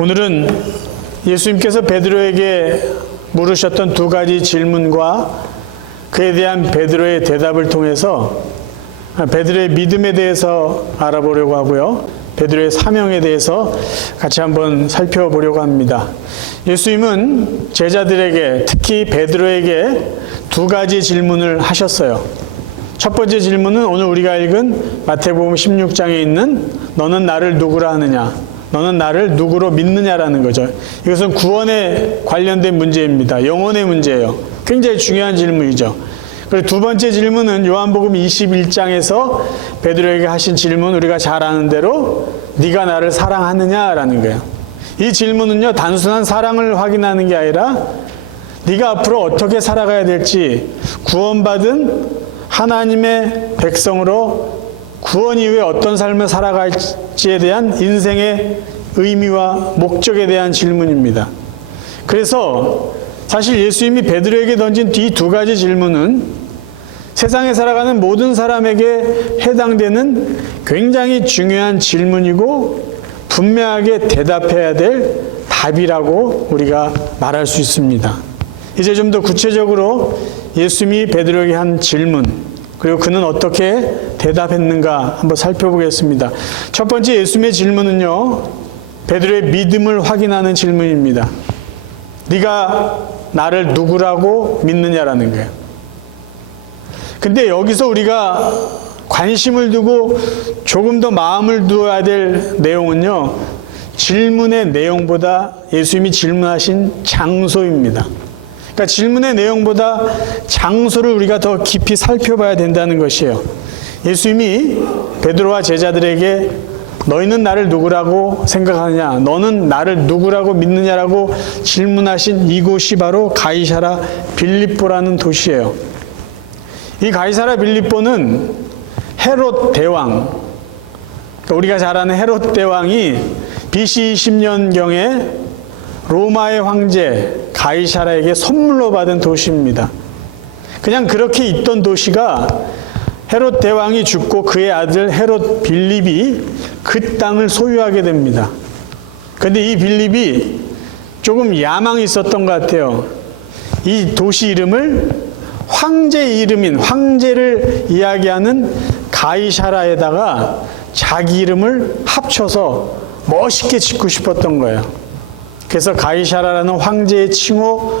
오늘은 예수님께서 베드로에게 물으셨던 두 가지 질문과 그에 대한 베드로의 대답을 통해서 베드로의 믿음에 대해서 알아보려고 하고요. 베드로의 사명에 대해서 같이 한번 살펴보려고 합니다. 예수님은 제자들에게, 특히 베드로에게 두 가지 질문을 하셨어요. 첫 번째 질문은 오늘 우리가 읽은 마태복음 16장에 있는 너는 나를 누구라 하느냐, 너는 나를 누구로 믿느냐라는 거죠. 이것은 구원에 관련된 문제입니다. 영혼의 문제예요. 굉장히 중요한 질문이죠. 그리고 두 번째 질문은 요한복음 21장에서 베드로에게 하신 질문, 우리가 잘 아는 대로 네가 나를 사랑하느냐라는 거예요. 이 질문은요, 단순한 사랑을 확인하는 게 아니라 네가 앞으로 어떻게 살아가야 될지, 구원받은 하나님의 백성으로 구원 이후에 어떤 삶을 살아갈지에 대한 인생의 의미와 목적에 대한 질문입니다. 그래서 사실 예수님이 베드로에게 던진 이 두 가지 질문은 세상에 살아가는 모든 사람에게 해당되는 굉장히 중요한 질문이고 분명하게 대답해야 될 답이라고 우리가 말할 수 있습니다. 이제 좀 더 구체적으로 예수님이 베드로에게 한 질문, 그리고 그는 어떻게 대답했는가 한번 살펴보겠습니다. 첫 번째 예수님의 질문은요, 베드로의 믿음을 확인하는 질문입니다. 네가 나를 누구라고 믿느냐라는 거예요. 근데 여기서 우리가 관심을 두고 조금 더 마음을 두어야 될 내용은요, 질문의 내용보다 예수님이 질문하신 장소입니다. 그러니까 질문의 내용보다 장소를 우리가 더 깊이 살펴봐야 된다는 것이에요. 예수님이 베드로와 제자들에게 너희는 나를 누구라고 생각하느냐, 너는 나를 누구라고 믿느냐라고 질문하신 이곳이 바로 가이사랴 빌립보라는 도시예요. 이 가이사랴 빌립보는 헤롯 대왕, 그러니까 우리가 잘 아는 헤롯 대왕이 BC 20년경에 로마의 황제 가이사랴에게 선물로 받은 도시입니다. 그냥 그렇게 있던 도시가 헤롯 대왕이 죽고 그의 아들 헤롯 빌립이 그 땅을 소유하게 됩니다. 그런데 이 빌립이 조금 야망이 있었던 것 같아요. 이 도시 이름을 황제 이름인, 황제를 이야기하는 가이사랴에다가 자기 이름을 합쳐서 멋있게 짓고 싶었던 거예요. 그래서 가이사랴라는 황제의 칭호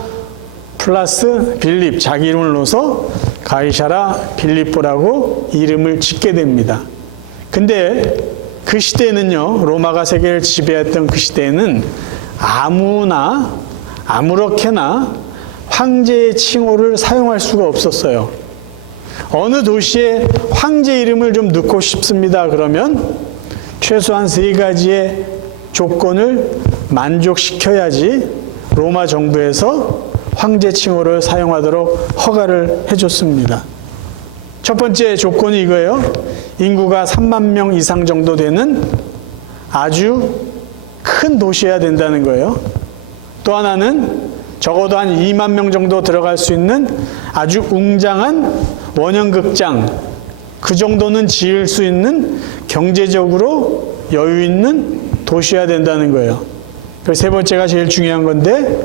플러스 빌립, 자기 이름을 넣어서 가이사랴 빌립보라고 이름을 짓게 됩니다. 근데 그 시대에는요, 로마가 세계를 지배했던 그 시대에는 아무렇게나 황제의 칭호를 사용할 수가 없었어요. 어느 도시에 황제 이름을 좀 넣고 싶습니다. 그러면 최소한 세 가지의 조건을 만족시켜야지 로마 정부에서 황제 칭호를 사용하도록 허가를 해줬습니다. 첫 번째 조건이 이거예요. 인구가 3만 명 이상 정도 되는 아주 큰 도시여야 된다는 거예요. 또 하나는 적어도 한 2만 명 정도 들어갈 수 있는 아주 웅장한 원형극장, 그 정도는 지을 수 있는 경제적으로 여유 있는 도시여야 된다는 거예요. 그래서 세 번째가 제일 중요한 건데,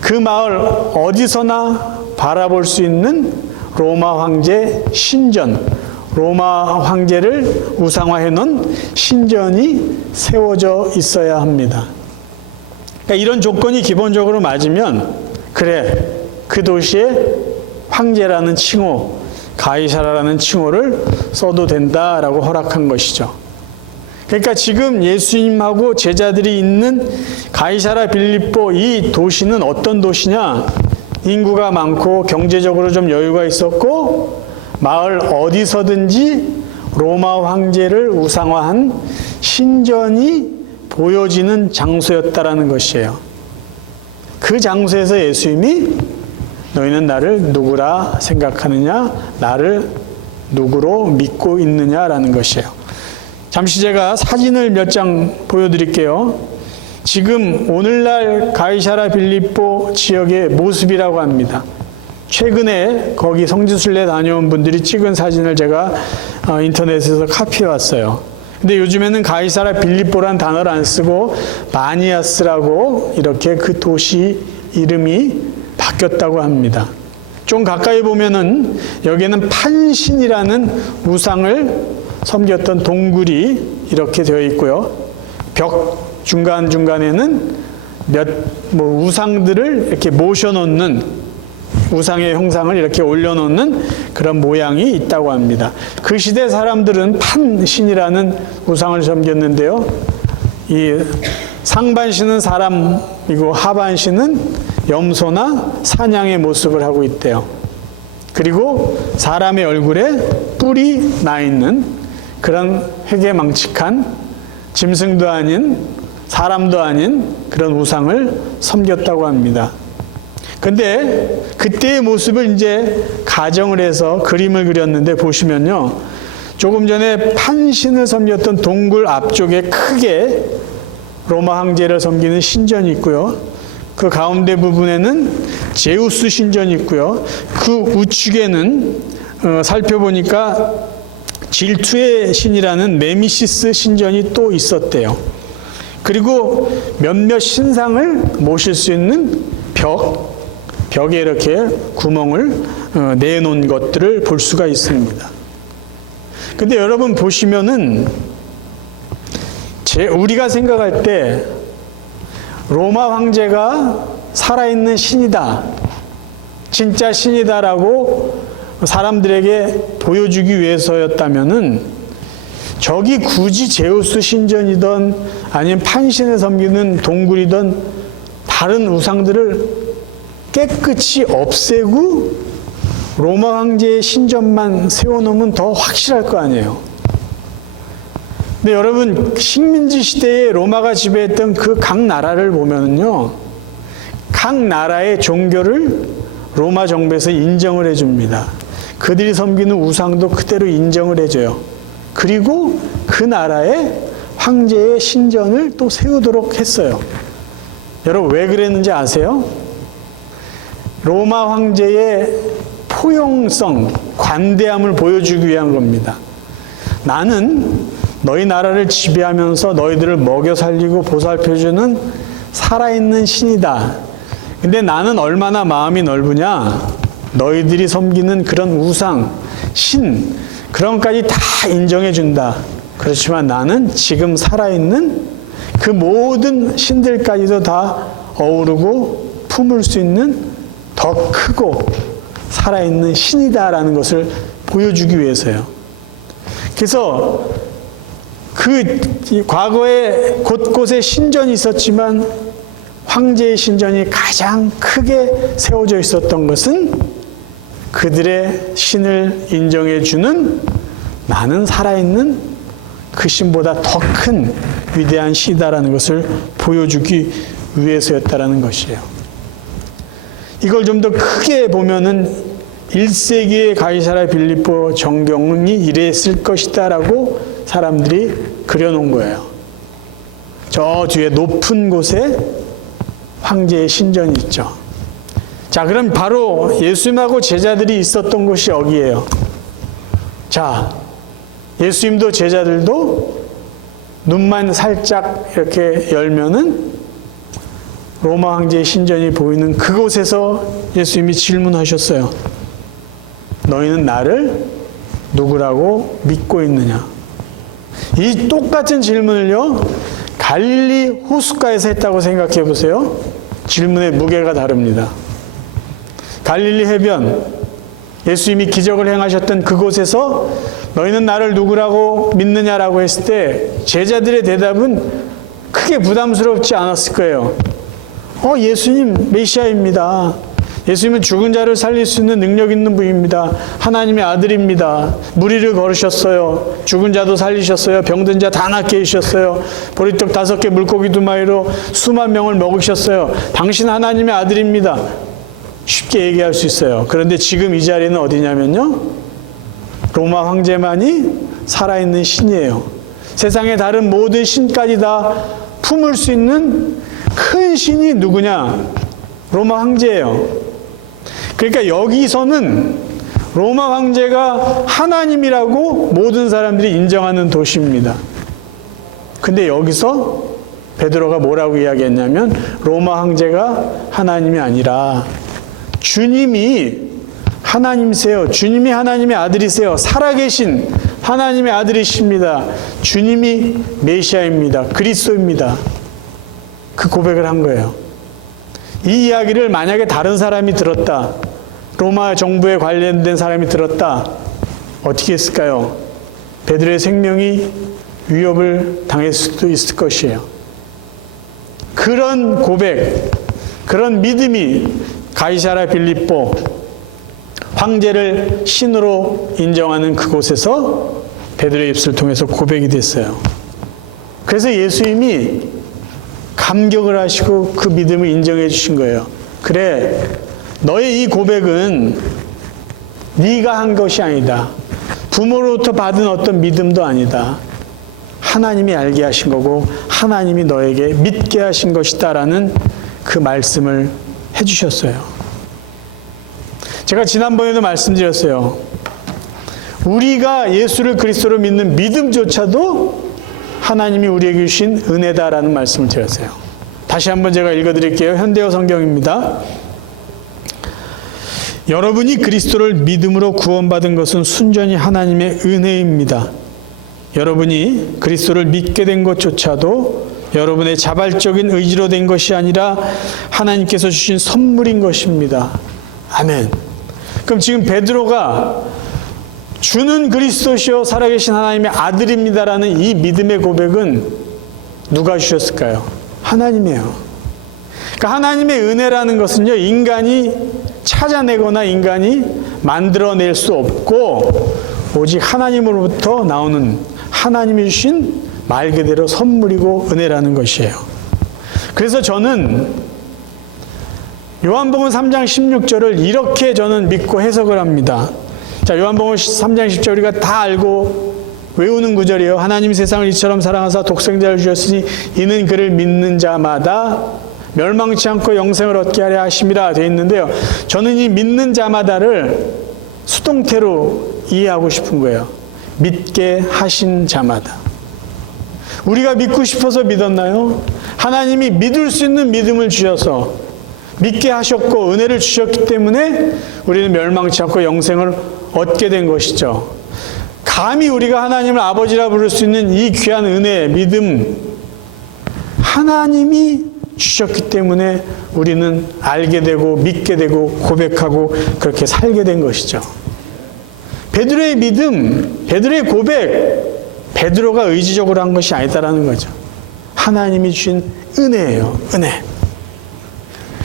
그 마을 어디서나 바라볼 수 있는 로마 황제 신전, 로마 황제를 우상화해 놓은 신전이 세워져 있어야 합니다. 그러니까 이런 조건이 기본적으로 맞으면 그래, 그 도시에 황제라는 칭호, 가이사랴라는 칭호를 써도 된다라고 허락한 것이죠. 그러니까 지금 예수님하고 제자들이 있는 가이사랴 빌립보, 이 도시는 어떤 도시냐? 인구가 많고 경제적으로 좀 여유가 있었고 마을 어디서든지 로마 황제를 우상화한 신전이 보여지는 장소였다라는 것이에요. 그 장소에서 예수님이 너희는 나를 누구라 생각하느냐, 나를 누구로 믿고 있느냐라는 것이에요. 잠시 제가 사진을 몇 장 보여드릴게요. 지금 오늘날 가이사랴 빌립보 지역의 모습이라고 합니다. 최근에 거기 성지순례 다녀온 분들이 찍은 사진을 제가 인터넷에서 카피해 왔어요. 근데 요즘에는 가이사라 빌립보란 단어를 안 쓰고 마니아스라고 이렇게 그 도시 이름이 바뀌었다고 합니다. 좀 가까이 보면은 여기에는 판신이라는 우상을 섬겼던 동굴이 이렇게 되어 있고요. 벽 중간중간에는 우상들을 이렇게 모셔놓는, 우상의 형상을 이렇게 올려놓는 그런 모양이 있다고 합니다. 그 시대 사람들은 판신이라는 우상을 섬겼는데요. 이 상반신은 사람이고 하반신은 염소나 사냥의 모습을 하고 있대요. 그리고 사람의 얼굴에 뿔이 나 있는 그런 회개망측한 짐승도 아닌 사람도 아닌 그런 우상을 섬겼다고 합니다. 근데 그때의 모습을 이제 가정을 해서 그림을 그렸는데 보시면요. 조금 전에 판신을 섬겼던 동굴 앞쪽에 크게 로마 황제를 섬기는 신전이 있고요. 그 가운데 부분에는 제우스 신전이 있고요. 그 우측에는 살펴보니까 질투의 신이라는 네미시스 신전이 또 있었대요. 그리고 몇몇 신상을 모실 수 있는 벽에 이렇게 구멍을 내놓은 것들을 볼 수가 있습니다. 근데 여러분 보시면은 우리가 생각할 때 로마 황제가 살아있는 신이다, 진짜 신이다라고 사람들에게 보여주기 위해서였다면은 저기 굳이 제우스 신전이든 아니면 판신을 섬기는 동굴이든 다른 우상들을 깨끗이 없애고 로마 황제의 신전만 세워놓으면 더 확실할 거 아니에요. 근데 여러분 식민지 시대에 로마가 지배했던 그 각 나라를 보면은요, 각 나라의 종교를 로마 정부에서 인정을 해줍니다. 그들이 섬기는 우상도 그대로 인정을 해줘요. 그리고 그 나라에 황제의 신전을 또 세우도록 했어요. 여러분 왜 그랬는지 아세요? 로마 황제의 포용성, 관대함을 보여주기 위한 겁니다. 나는 너희 나라를 지배하면서 너희들을 먹여 살리고 보살펴주는 살아있는 신이다. 근데 나는 얼마나 마음이 넓으냐? 너희들이 섬기는 그런 우상, 신, 그런 것까지 다 인정해 준다. 그렇지만 나는 지금 살아있는 그 모든 신들까지도 다 어우르고 품을 수 있는 더 크고 살아있는 신이다라는 것을 보여주기 위해서요. 그래서 그 과거에 곳곳에 신전이 있었지만 황제의 신전이 가장 크게 세워져 있었던 것은 그들의 신을 인정해 주는 나는 살아있는 그 신보다 더 큰 위대한 신이다라는 것을 보여주기 위해서였다라는 것이에요. 이걸 좀 더 크게 보면은 1세기의 가이사라 빌립보 정경이 이랬을 것이다라고 사람들이 그려놓은 거예요. 저 뒤에 높은 곳에 황제의 신전이 있죠. 자, 그럼 바로 예수님하고 제자들이 있었던 곳이 여기예요. 자, 예수님도 제자들도 눈만 살짝 이렇게 열면은 로마 황제의 신전이 보이는 그곳에서 예수님이 질문하셨어요. 너희는 나를 누구라고 믿고 있느냐? 이 똑같은 질문을요, 갈릴리 호숫가에서 했다고 생각해 보세요. 질문의 무게가 다릅니다. 갈릴리 해변, 예수님이 기적을 행하셨던 그곳에서 너희는 나를 누구라고 믿느냐라고 했을 때 제자들의 대답은 크게 부담스럽지 않았을 거예요. 예수님 메시아입니다. 예수님은 죽은 자를 살릴 수 있는 능력 있는 분입니다. 하나님의 아들입니다. 무리를 걸으셨어요. 죽은 자도 살리셨어요. 병든 자 다 낫게 해주셨어요. 보리떡 5개 물고기 2마리로 수만 명을 먹으셨어요. 당신 하나님의 아들입니다. 쉽게 얘기할 수 있어요. 그런데 지금 이 자리는 어디냐면요, 로마 황제만이 살아있는 신이에요. 세상의 다른 모든 신까지 다 품을 수 있는 큰 신이 누구냐? 로마 황제예요. 그러니까 여기서는 로마 황제가 하나님이라고 모든 사람들이 인정하는 도시입니다. 근데 여기서 베드로가 뭐라고 이야기했냐면 로마 황제가 하나님이 아니라 주님이 하나님이세요. 주님이 하나님의 아들이세요. 살아계신 하나님의 아들이십니다. 주님이 메시아입니다. 그리스도입니다. 그 고백을 한 거예요. 이 이야기를 만약에 다른 사람이 들었다, 로마 정부에 관련된 사람이 들었다, 어떻게 했을까요? 베드로의 생명이 위협을 당할 수도 있을 것이에요. 그런 고백, 그런 믿음이 가이사랴 빌립보 황제를 신으로 인정하는 그곳에서 베드로의 입술을 통해서 고백이 됐어요. 그래서 예수님이 감격을 하시고 그 믿음을 인정해 주신 거예요. 그래, 너의 이 고백은 네가 한 것이 아니다. 부모로부터 받은 어떤 믿음도 아니다. 하나님이 알게 하신 거고 하나님이 너에게 믿게 하신 것이다라는 그 말씀을 해주셨어요. 제가 지난번에도 말씀드렸어요. 우리가 예수를 그리스도로 믿는 믿음조차도 하나님이 우리에게 주신 은혜다라는 말씀을 드렸어요. 다시 한번 제가 읽어드릴게요. 현대어 성경입니다. 여러분이 그리스도를 믿음으로 구원받은 것은 순전히 하나님의 은혜입니다. 여러분이 그리스도를 믿게 된 것조차도 여러분의 자발적인 의지로 된 것이 아니라 하나님께서 주신 선물인 것입니다. 아멘. 그럼 지금 베드로가 주는 그리스도시요 살아계신 하나님의 아들입니다라는 이 믿음의 고백은 누가 주셨을까요? 하나님이에요. 그러니까 하나님의 은혜라는 것은요, 인간이 찾아내거나 인간이 만들어낼 수 없고 오직 하나님으로부터 나오는 하나님이 주신 말 그대로 선물이고 은혜라는 것이에요. 그래서 저는 요한복음 3장 16절을 이렇게 저는 믿고 해석을 합니다. 자, 요한복음 3장 10절 우리가 다 알고 외우는 구절이에요. 하나님 세상을 이처럼 사랑하사 독생자를 주셨으니 이는 그를 믿는 자마다 멸망치 않고 영생을 얻게 하려 하심이라 되어 있는데요. 저는 이 믿는 자마다를 수동태로 이해하고 싶은 거예요. 믿게 하신 자마다. 우리가 믿고 싶어서 믿었나요? 하나님이 믿을 수 있는 믿음을 주셔서 믿게 하셨고 은혜를 주셨기 때문에 우리는 멸망치 않고 영생을 얻게 된 것이죠. 감히 우리가 하나님을 아버지라 부를 수 있는 이 귀한 은혜, 믿음, 하나님이 주셨기 때문에 우리는 알게 되고 믿게 되고 고백하고 그렇게 살게 된 것이죠. 베드로의 믿음, 베드로의 고백, 베드로가 의지적으로 한 것이 아니다라는 거죠. 하나님이 주신 은혜예요. 은혜.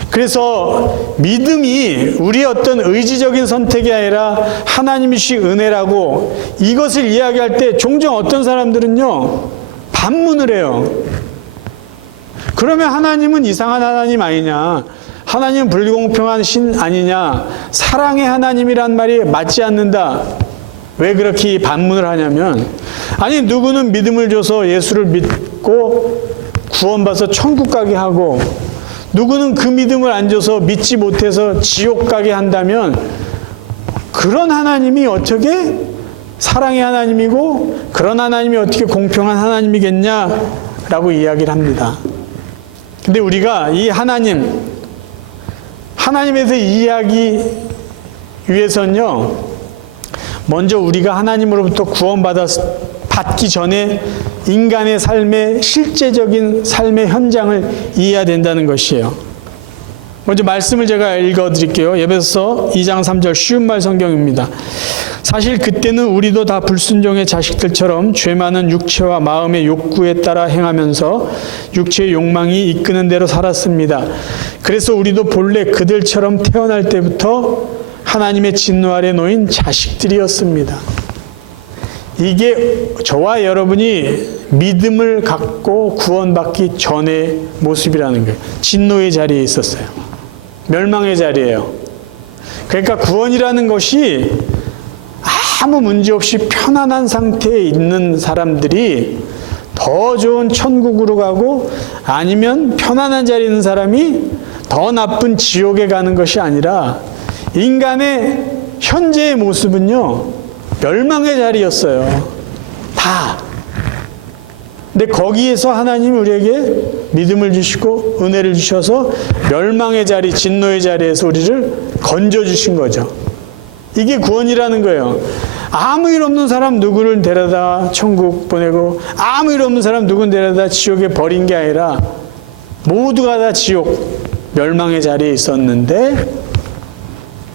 그래서 믿음이 우리의 어떤 의지적인 선택이 아니라 하나님이 주신 은혜라고 이것을 이야기할 때 종종 어떤 사람들은요, 반문을 해요. 그러면 하나님은 이상한 하나님 아니냐? 하나님은 불공평한 신 아니냐? 사랑의 하나님이란 말이 맞지 않는다. 왜 그렇게 반문을 하냐면, 아니 누구는 믿음을 줘서 예수를 믿고 구원받아서 천국 가게 하고 누구는 그 믿음을 안 줘서 믿지 못해서 지옥 가게 한다면 그런 하나님이 어떻게 사랑의 하나님이고 그런 하나님이 어떻게 공평한 하나님이겠냐라고 이야기를 합니다. 근데 우리가 이 하나님에 대해서 이야기 위해서는요, 먼저 우리가 하나님으로부터 구원받기 전에 인간의 삶의 실제적인 삶의 현장을 이해해야 된다는 것이에요. 먼저 말씀을 제가 읽어드릴게요. 에베소서 2장 3절 쉬운 말 성경입니다. 사실 그때는 우리도 다 불순종의 자식들처럼 죄 많은 육체와 마음의 욕구에 따라 행하면서 육체의 욕망이 이끄는 대로 살았습니다. 그래서 우리도 본래 그들처럼 태어날 때부터 하나님의 진노 아래 놓인 자식들이었습니다. 이게 저와 여러분이 믿음을 갖고 구원받기 전의 모습이라는 거예요. 진노의 자리에 있었어요. 멸망의 자리예요. 그러니까 구원이라는 것이 아무 문제 없이 편안한 상태에 있는 사람들이 더 좋은 천국으로 가고, 아니면 편안한 자리에 있는 사람이 더 나쁜 지옥에 가는 것이 아니라, 인간의 현재의 모습은요, 멸망의 자리였어요. 다. 근데 거기에서 하나님이 우리에게 믿음을 주시고 은혜를 주셔서 멸망의 자리, 진노의 자리에서 우리를 건져주신 거죠. 이게 구원이라는 거예요. 아무 일 없는 사람 누구를 데려다 천국 보내고 아무 일 없는 사람 누구를 데려다 지옥에 버린 게 아니라 모두가 다 지옥, 멸망의 자리에 있었는데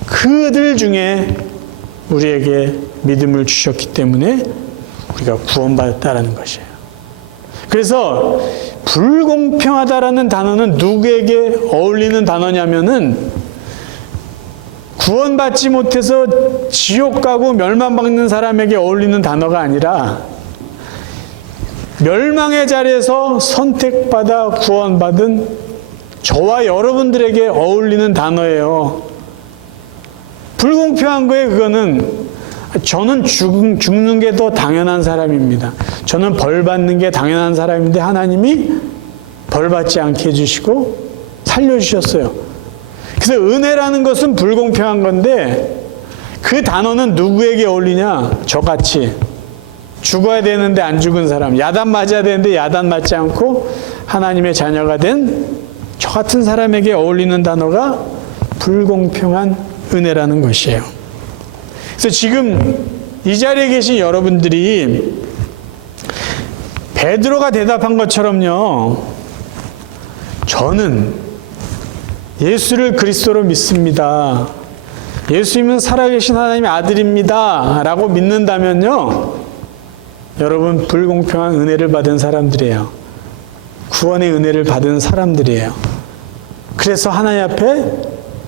그들 중에 우리에게 믿음을 주셨기 때문에 우리가 구원받았다라는 것이에요. 그래서 불공평하다라는 단어는 누구에게 어울리는 단어냐면은 구원받지 못해서 지옥 가고 멸망받는 사람에게 어울리는 단어가 아니라 멸망의 자리에서 선택받아 구원받은 저와 여러분들에게 어울리는 단어예요. 불공평한 거에 그거는 저는 죽는 게 더 당연한 사람입니다. 저는 벌 받는 게 당연한 사람인데 하나님이 벌 받지 않게 해주시고 살려주셨어요. 그래서 은혜라는 것은 불공평한 건데 그 단어는 누구에게 어울리냐? 저같이 죽어야 되는데 안 죽은 사람, 야단 맞아야 되는데 야단 맞지 않고 하나님의 자녀가 된 저 같은 사람에게 어울리는 단어가 불공평한 은혜라는 것이에요. 그래서 지금 이 자리에 계신 여러분들이 베드로가 대답한 것처럼요, 저는 예수를 그리스도로 믿습니다. 예수님은 살아계신 하나님의 아들입니다. 라고 믿는다면요, 여러분 불공평한 은혜를 받은 사람들이에요. 구원의 은혜를 받은 사람들이에요. 그래서 하나님 앞에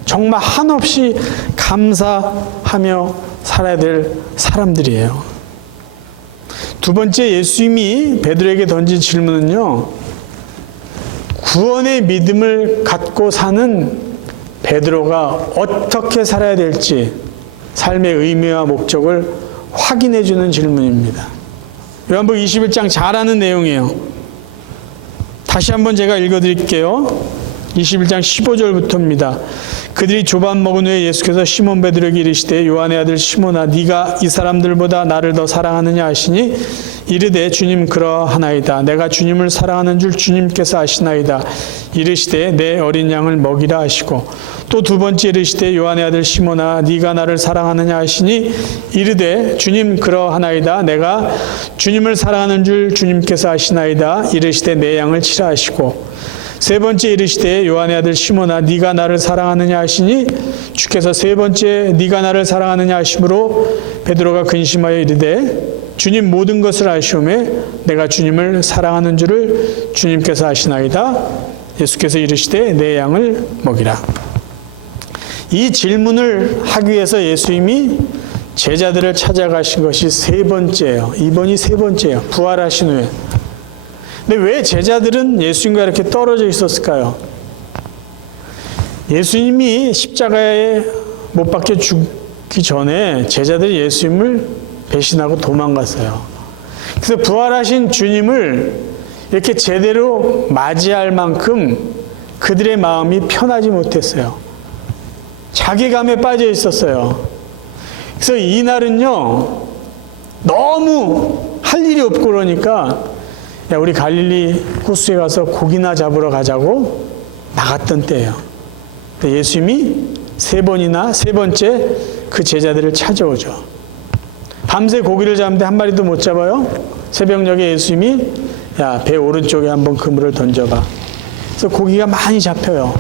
정말 한없이 감사하며 살아야 될 사람들이에요. 두 번째, 예수님이 베드로에게 던진 질문은요, 구원의 믿음을 갖고 사는 베드로가 어떻게 살아야 될지 삶의 의미와 목적을 확인해 주는 질문입니다. 요한복음 21장 잘 아는 내용이에요. 다시 한번 제가 읽어드릴게요. 21장 15절부터입니다. 그들이 조반 먹은 후에 예수께서 시몬 베드로에게 이르시되 요한의 아들 시몬아 네가 이 사람들보다 나를 더 사랑하느냐 하시니 이르되 주님 그러하나이다. 내가 주님을 사랑하는 줄 주님께서 아시나이다. 이르시되 내 어린 양을 먹이라 하시고 또 두 번째 이르시되 요한의 아들 시몬아 네가 나를 사랑하느냐 하시니 이르되 주님 그러하나이다. 내가 주님을 사랑하는 줄 주님께서 아시나이다. 이르시되 내 양을 치라 하시고 세 번째 이르시되 요한의 아들 시몬아 네가 나를 사랑하느냐 하시니 주께서 세 번째 네가 나를 사랑하느냐 하심으로 베드로가 근심하여 이르되 주님 모든 것을 아시오매 내가 주님을 사랑하는 줄을 주님께서 아시나이다. 예수께서 이르시되 내 양을 먹이라. 이 질문을 하기 위해서 예수님이 제자들을 찾아가신 것이 세 번째예요. 이번이 세 번째예요. 부활하신 후에. 근데 왜 제자들은 예수님과 이렇게 떨어져 있었을까요? 예수님이 십자가에 못 박혀 죽기 전에 제자들이 예수님을 배신하고 도망갔어요. 그래서 부활하신 주님을 이렇게 제대로 맞이할 만큼 그들의 마음이 편하지 못했어요. 자괴감에 빠져 있었어요. 그래서 이날은요, 너무 할 일이 없고 그러니까 야, 우리 갈릴리 호수에 가서 고기나 잡으러 가자고 나갔던 때예요. 근데 예수님이 세 번째 그 제자들을 찾아오죠. 밤새 고기를 잡는데 한 마리도 못 잡아요. 새벽녘에 예수님이 야, 배 오른쪽에 한번 그물을 던져봐. 그래서 고기가 많이 잡혀요.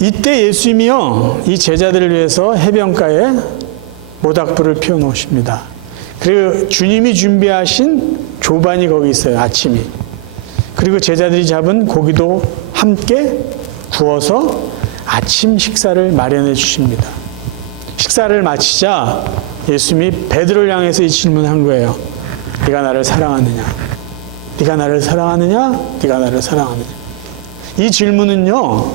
이때 예수님이요, 이 제자들을 위해서 해변가에 모닥불을 피워놓으십니다. 그리고 주님이 준비하신 조반이 거기 있어요. 아침이. 그리고 제자들이 잡은 고기도 함께 구워서 아침 식사를 마련해 주십니다. 식사를 마치자 예수님이 베드로를 향해서 이 질문한 거예요. 네가 나를 사랑하느냐? 네가 나를 사랑하느냐? 네가 나를 사랑하느냐? 이 질문은요,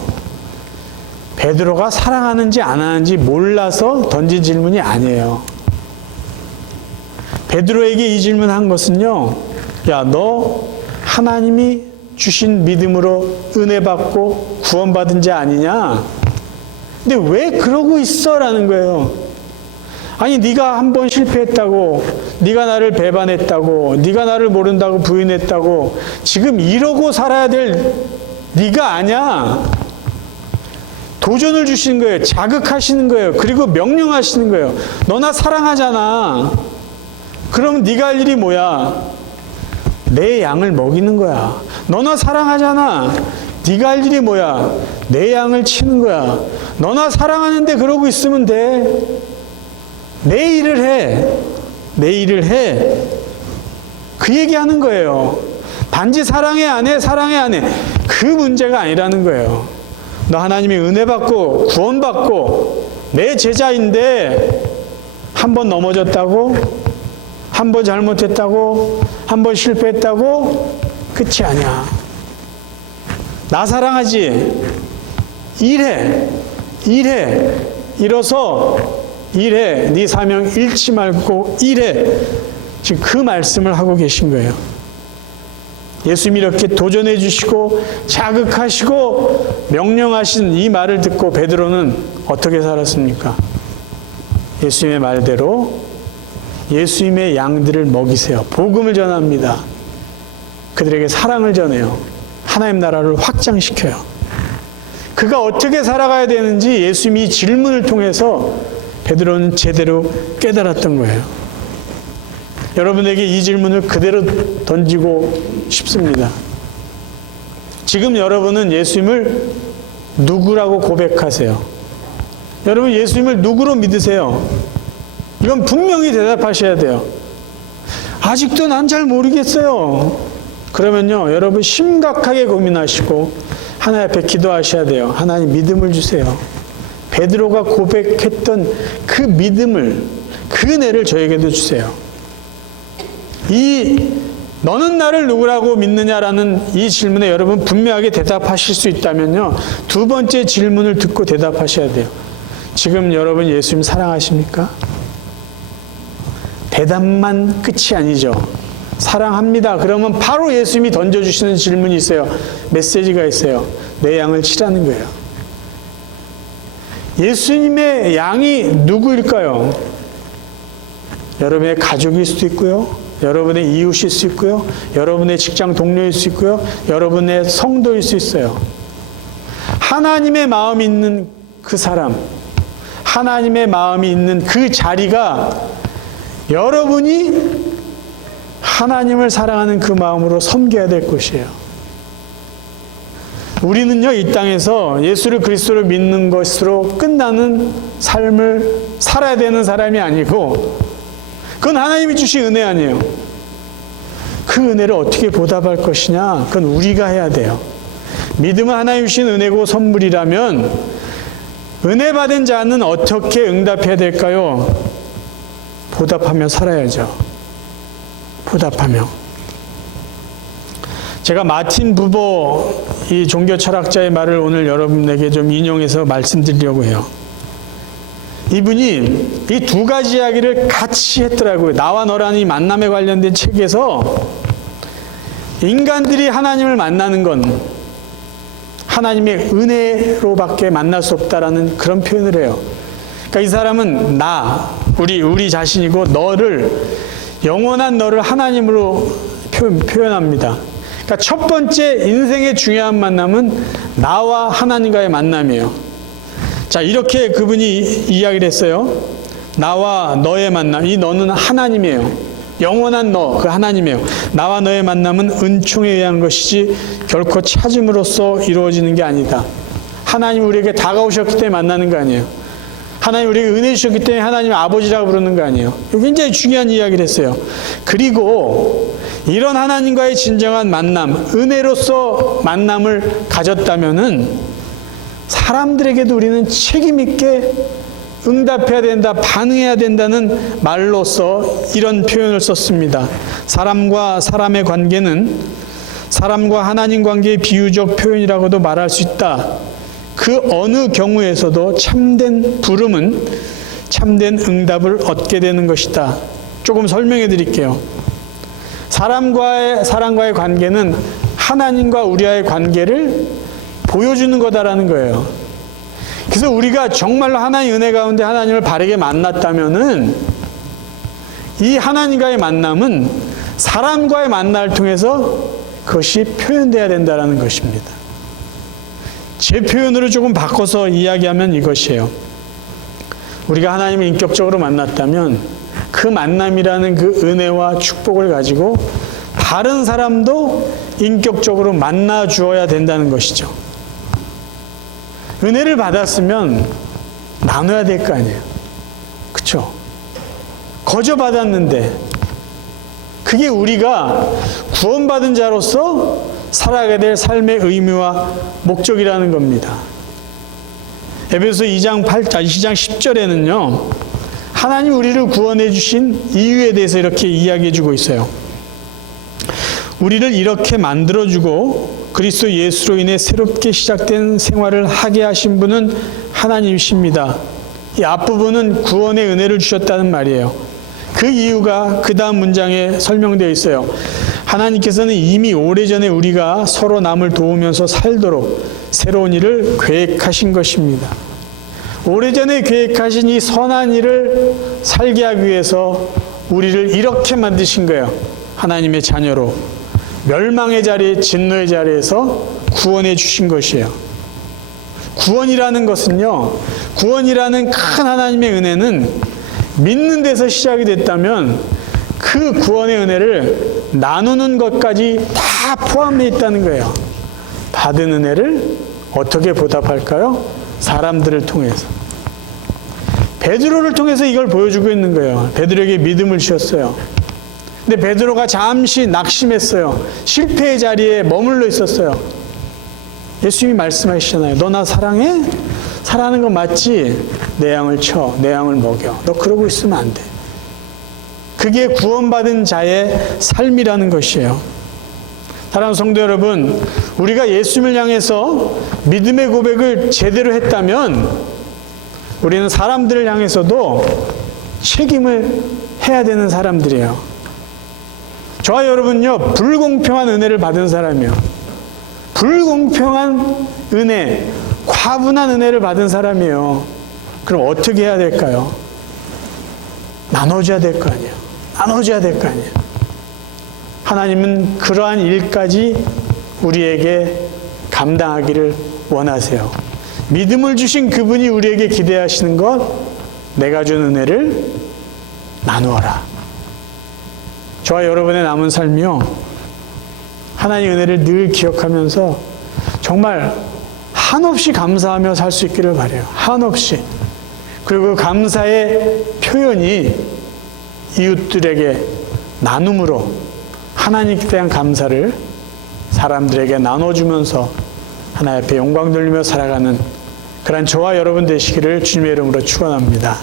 베드로가 사랑하는지 안 하는지 몰라서 던진 질문이 아니에요. 베드로에게 이 질문한 것은요, 야, 너 하나님이 주신 믿음으로 은혜 받고 구원받은 자 아니냐? 근데 왜 그러고 있어? 라는 거예요. 아니, 네가 한 번 실패했다고 네가 나를 배반했다고, 네가 나를 모른다고 부인했다고 지금 이러고 살아야 될 네가 아니야. 도전을 주시는 거예요. 자극하시는 거예요. 그리고 명령하시는 거예요. 너 나 사랑하잖아. 그럼 네가 할 일이 뭐야? 내 양을 먹이는 거야. 너 나 사랑하잖아. 네가 할 일이 뭐야? 내 양을 치는 거야. 너 나 사랑하는데 그러고 있으면 돼. 내 일을 해. 내 일을 해. 그 얘기하는 거예요. 단지 사랑해 안 해? 사랑해 안 해? 그 문제가 아니라는 거예요. 너 하나님의 은혜 받고 구원 받고 내 제자인데 한 번 넘어졌다고? 한 번 잘못했다고? 한 번 실패했다고? 끝이 아니야. 나 사랑하지? 일해. 일해. 일어서 일해. 네 사명 잃지 말고 일해. 지금 그 말씀을 하고 계신 거예요. 예수님이 이렇게 도전해 주시고 자극하시고 명령하신 이 말을 듣고 베드로는 어떻게 살았습니까? 예수님의 말대로 예수님의 양들을 먹이세요. 복음을 전합니다. 그들에게 사랑을 전해요. 하나님 나라를 확장시켜요. 그가 어떻게 살아가야 되는지 예수님이 질문을 통해서 베드로는 제대로 깨달았던 거예요. 여러분에게 이 질문을 그대로 던지고 싶습니다. 지금 여러분은 예수님을 누구라고 고백하세요? 여러분 예수님을 누구로 믿으세요? 이건 분명히 대답하셔야 돼요. 아직도 난 잘 모르겠어요. 그러면요, 여러분 심각하게 고민하시고 하나님 앞에 기도하셔야 돼요. 하나님 믿음을 주세요. 베드로가 고백했던 그 믿음을, 그 은혜를 저에게도 주세요. 너는 나를 누구라고 믿느냐라는 이 질문에 여러분 분명하게 대답하실 수 있다면요, 두 번째 질문을 듣고 대답하셔야 돼요. 지금 여러분 예수님 사랑하십니까? 대답만 끝이 아니죠. 사랑합니다. 그러면 바로 예수님이 던져주시는 질문이 있어요. 메시지가 있어요. 내 양을 치라는 거예요. 예수님의 양이 누구일까요? 여러분의 가족일 수도 있고요. 여러분의 이웃일 수 있고요. 여러분의 직장 동료일 수 있고요. 여러분의 성도일 수 있어요. 하나님의 마음이 있는 그 사람, 하나님의 마음이 있는 그 자리가 여러분이 하나님을 사랑하는 그 마음으로 섬겨야 될 것이에요. 우리는요, 이 땅에서 예수를 그리스도를 믿는 것으로 끝나는 삶을 살아야 되는 사람이 아니고, 그건 하나님이 주신 은혜 아니에요. 그 은혜를 어떻게 보답할 것이냐, 그건 우리가 해야 돼요. 믿음은 하나님 주신 은혜고 선물이라면 은혜 받은 자는 어떻게 응답해야 될까요? 보답하며 살아야죠. 보답하며. 제가 마틴 부버 이 종교 철학자의 말을 오늘 여러분에게 좀 인용해서 말씀드리려고 해요. 이분이 이 두 가지 이야기를 같이 했더라고요. 나와 너라는 이 만남에 관련된 책에서 인간들이 하나님을 만나는 건 하나님의 은혜로밖에 만날 수 없다라는 그런 표현을 해요. 그러니까 이 사람은 우리 자신이고 너를, 영원한 너를 하나님으로 표현합니다. 그러니까 첫 번째 인생의 중요한 만남은 나와 하나님과의 만남이에요. 자, 이렇게 그분이 이야기를 했어요. 나와 너의 만남, 이 너는 하나님이에요. 영원한 너, 그 하나님이에요. 나와 너의 만남은 은총에 의한 것이지 결코 찾음으로써 이루어지는 게 아니다. 하나님 우리에게 다가오셨기 때문에 만나는 거 아니에요. 하나님 우리에게 은혜 주셨기 때문에 하나님 아버지라고 부르는 거 아니에요. 굉장히 중요한 이야기를 했어요. 그리고 이런 하나님과의 진정한 만남, 은혜로서 만남을 가졌다면은 사람들에게도 우리는 책임 있게 응답해야 된다, 반응해야 된다는 말로서 이런 표현을 썼습니다. 사람과 사람의 관계는 사람과 하나님 관계의 비유적 표현이라고도 말할 수 있다. 그 어느 경우에서도 참된 부름은 참된 응답을 얻게 되는 것이다. 조금 설명해 드릴게요. 사람과의 관계는 하나님과 우리와의 관계를 보여주는 거다라는 거예요. 그래서 우리가 정말로 하나님의 은혜 가운데 하나님을 바르게 만났다면은 이 하나님과의 만남은 사람과의 만남을 통해서 그것이 표현돼야 된다는 것입니다. 제 표현으로 조금 바꿔서 이야기하면 이것이에요. 우리가 하나님을 인격적으로 만났다면 그 만남이라는 그 은혜와 축복을 가지고 다른 사람도 인격적으로 만나 주어야 된다는 것이죠. 은혜를 받았으면 나눠야 될 거 아니에요. 그렇죠? 거저 받았는데 그게 우리가 구원받은 자로서 살아가야 될 삶의 의미와 목적이라는 겁니다. 에베소 2장 10절에는요. 하나님 우리를 구원해 주신 이유에 대해서 이렇게 이야기해 주고 있어요. 우리를 이렇게 만들어 주고 그리스도 예수로 인해 새롭게 시작된 생활을 하게 하신 분은 하나님이십니다. 이 앞부분은 구원의 은혜를 주셨다는 말이에요. 그 이유가 그 다음 문장에 설명되어 있어요. 하나님께서는 이미 오래전에 우리가 서로 남을 도우면서 살도록 새로운 일을 계획하신 것입니다. 오래전에 계획하신 이 선한 일을 살게 하기 위해서 우리를 이렇게 만드신 거예요. 하나님의 자녀로 멸망의 자리, 진노의 자리에서 구원해 주신 것이에요. 구원이라는 것은요, 구원이라는 큰 하나님의 은혜는 믿는 데서 시작이 됐다면 그 구원의 은혜를 나누는 것까지 다 포함되어 있다는 거예요. 받은 은혜를 어떻게 보답할까요? 사람들을 통해서. 베드로를 통해서 이걸 보여주고 있는 거예요. 베드로에게 믿음을 주셨어요. 근데 베드로가 잠시 낙심했어요. 실패의 자리에 머물러 있었어요. 예수님이 말씀하시잖아요. 너 나 사랑해? 사랑하는 거 맞지? 내 양을 쳐, 내 양을 먹여. 너 그러고 있으면 안 돼. 그게 구원받은 자의 삶이라는 것이에요. 사랑하는 성도 여러분, 우리가 예수님을 향해서 믿음의 고백을 제대로 했다면 우리는 사람들을 향해서도 책임을 해야 되는 사람들이에요. 저와 여러분요, 불공평한 은혜를 받은 사람이에요. 불공평한 은혜, 과분한 은혜를 받은 사람이에요. 그럼 어떻게 해야 될까요? 나눠줘야 될 거 아니에요. 나눠줘야 될 거 아니에요. 하나님은 그러한 일까지 우리에게 감당하기를 원하세요. 믿음을 주신 그분이 우리에게 기대하시는 것, 내가 준 은혜를 나누어라. 저와 여러분의 남은 삶이요, 하나님의 은혜를 늘 기억하면서 정말 한없이 감사하며 살 수 있기를 바라요. 한없이. 그리고 감사의 표현이 이웃들에게 나눔으로 하나님께 대한 감사를 사람들에게 나눠주면서 하나님 앞에 영광 돌리며 살아가는 그런 저와 여러분 되시기를 주님의 이름으로 축원합니다.